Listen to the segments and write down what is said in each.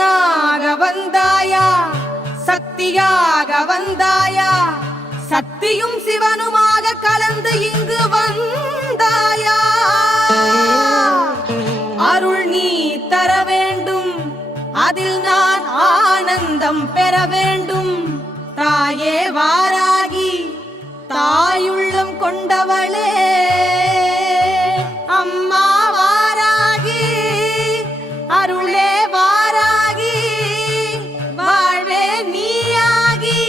சிவனாக வந்தாயா, சக்தியாக வந்தாயா, சக்தியும் சிவனுமாக கலந்து இங்கு வந்தாயா. அருள் நீ தர வேண்டும், அதில் நான் ஆனந்தம் பெற வேண்டும். தாயே வாராகி, தாயுள்ளம் கொண்டவளே, அம்மா வாராகி, அருளே வாராகி, வாழ்வேன் நீயாகி,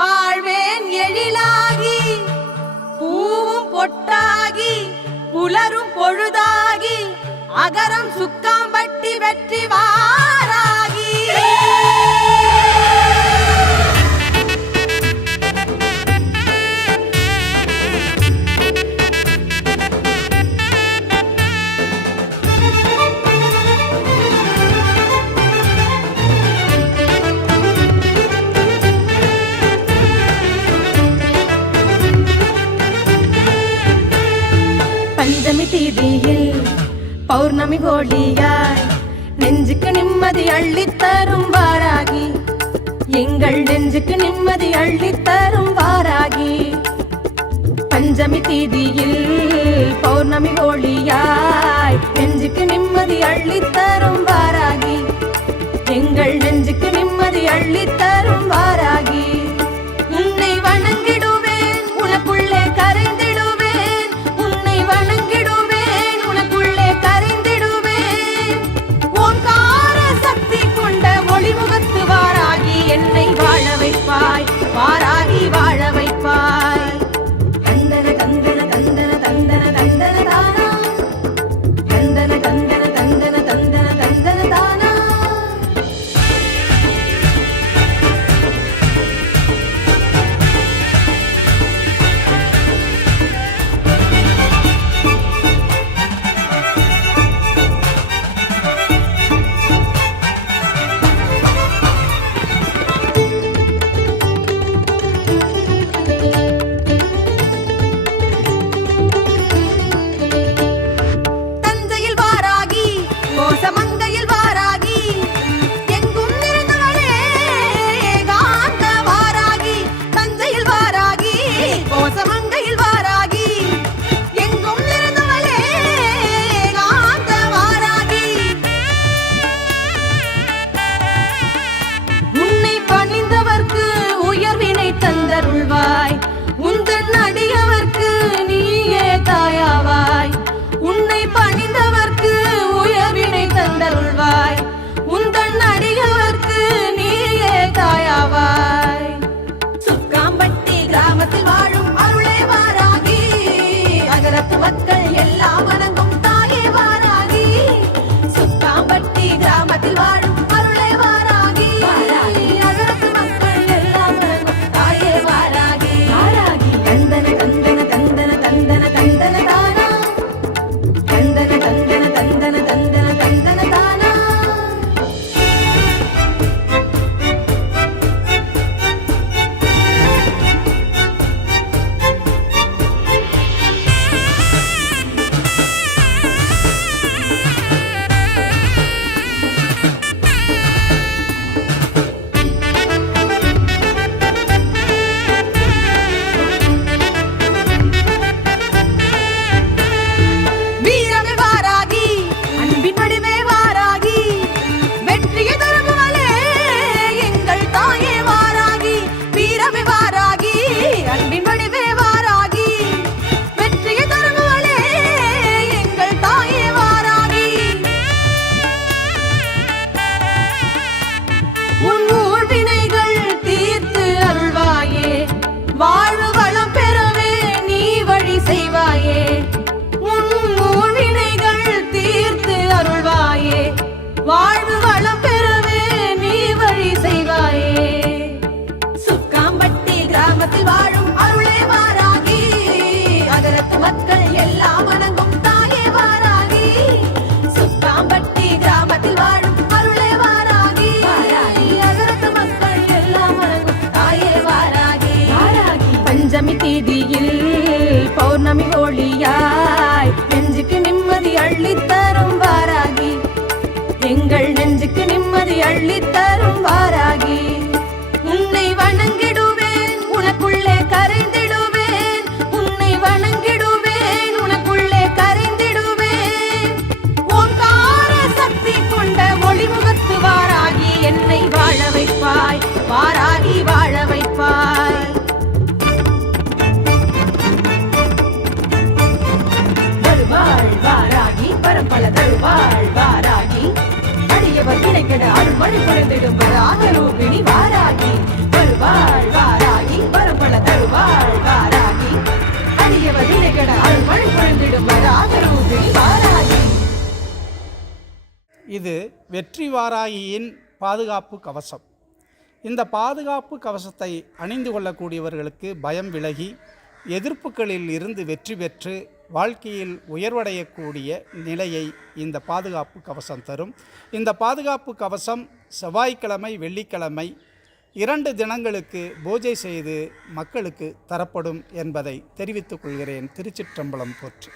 வாழ்வேன் எழிலாகி, பூவும் பொட்டாகி, புலரும் பொழுதாகி, அகரம் சுக்காம்பட்டி வெற்றி வாராகி. பஞ்சமி தீதியில் பௌர்ணமி கோடியாய் நெஞ்சுக்கு நிம்மதி அள்ளித்தரும் வாராகி, எங்கள் நெஞ்சுக்கு நிம்மதி அள்ளித்தரும் வாராகி. பஞ்சமி தீதியில் பௌர்ணமி கோடியாய் நெஞ்சுக்கு நிம்மதி அள்ளித்தரும் வாராகி, எங்கள் நெஞ்சுக்கு நிம்மதி அள்ளித்தரும் வாராகி. உன்னை வணங்கிடுவேன், உனக்குள்ளே கரைந்திடுவேன், உன்னை வணங்கிடுவேன், உனக்குள்ளே கரைந்திடுவேன். ஓங்கார சக்தி கொண்ட ஒளிமுகத்து வாராகி, என்னை வாழ வைப்பாய், வாராகி வாழ வைப்பாய். கந்தன கந்தன கந்தன கந்தன கந்தன தானா, கந்தன கந்தன கந்தன கந்தன கந்தன தானா. அள்ளித்தரும் வாராகி. உன்னை வணங்கிடுவேன் உனக்குள்ளே கரைந்திடுவேன், உன்னை வணங்கிடுவேன் உனக்குள்ளே கரைந்திடுவேன். ஓங்கார சக்தி கொண்ட ஒளிமுகத்து வாராகி, என்னை வாழ வைப்பாய் வாராகி, வாழ வைப்பாய். தருவாள் வாராகி, பரம்பல தருவாள் வாராகி, அடியவர் வினைகட அருள்மழை பொழிந்திடும் வராக ரூபிணி வாராகி. வருவாள் வாராகி, பரம்பல தருவாள் வாராகி, அடியவர் வினைகட அருள்மழை பொழிந்திடும் வராக ரூபிணி வாராகி. இது வெற்றி வாராகியின் பாதுகாப்பு கவசம். இந்த பாதுகாப்பு கவசத்தை அணிந்து கொள்ளக்கூடியவர்களுக்கு பயம் விலகி எதிர்ப்புகளில் இருந்து வெற்றி பெற்று வாழ்க்கையில் உயர்வடையக்கூடிய நிலையை இந்த பாதுகாப்பு கவசம் தரும். இந்த பாதுகாப்பு கவசம் செவ்வாய்க்கிழமை வெள்ளிக்கிழமை 2 தினங்களுக்கு பூஜை செய்து மக்களுக்கு தரப்படும் என்பதை தெரிவித்துக் கொள்கிறேன். திருச்சிற்றம்பலம் போற்றி.